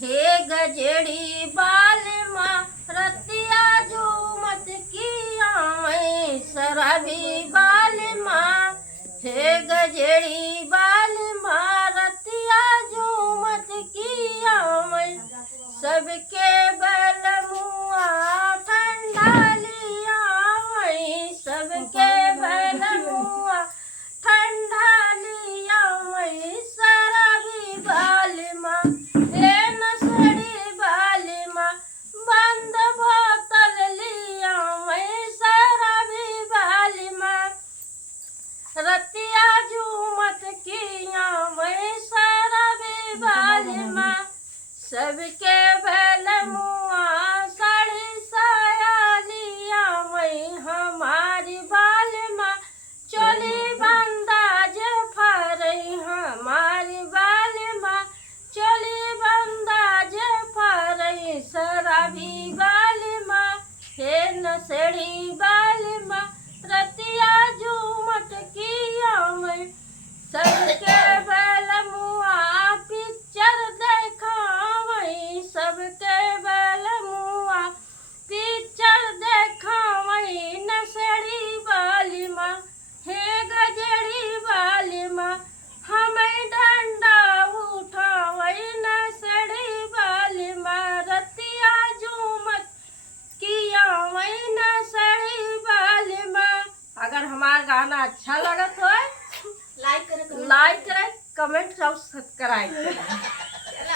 हे गजेड़ी बाल माँ रतिया झूमत किया मैं शराबी बाल माँ। हे गजेड़ी बाल माँ रतिया झूमत किया मैं सबके बल मुआ ठंडा लिया मैं सबके बल मुआ ठंडा लिया मैं शराबी बाल माँ। हे नसड़ी बाल माँ बंद बोतल लिया मैं शराबी बाल माँ रतिया झूमत किया मैं शराबी बाल माँ। सबके बल मुआ साड़ी साया लिया मैं हमारी बाल माँ चोली बंदाज फरई हमारी बाल माँ चोली बंदाज फरई शराबी बाल माँ। हे नसड़ी बाल माँ रतिया झूमत किया मैं सबके बल मुआ पिक्चर देखा मैं सबके बल मुआ पिक्चर देखा मैं नसड़ी बाली माँ। हे गजड़ी बाली माँ हमें डंडा उठावई नसड़ी बाली माँ रतिया झूमत किया मैं नसड़ी बाली माँ। अगर हमारा गाना अच्छा लगत हो लाइक करें लाइक करें कमेंट और सब्सक्राइब करें।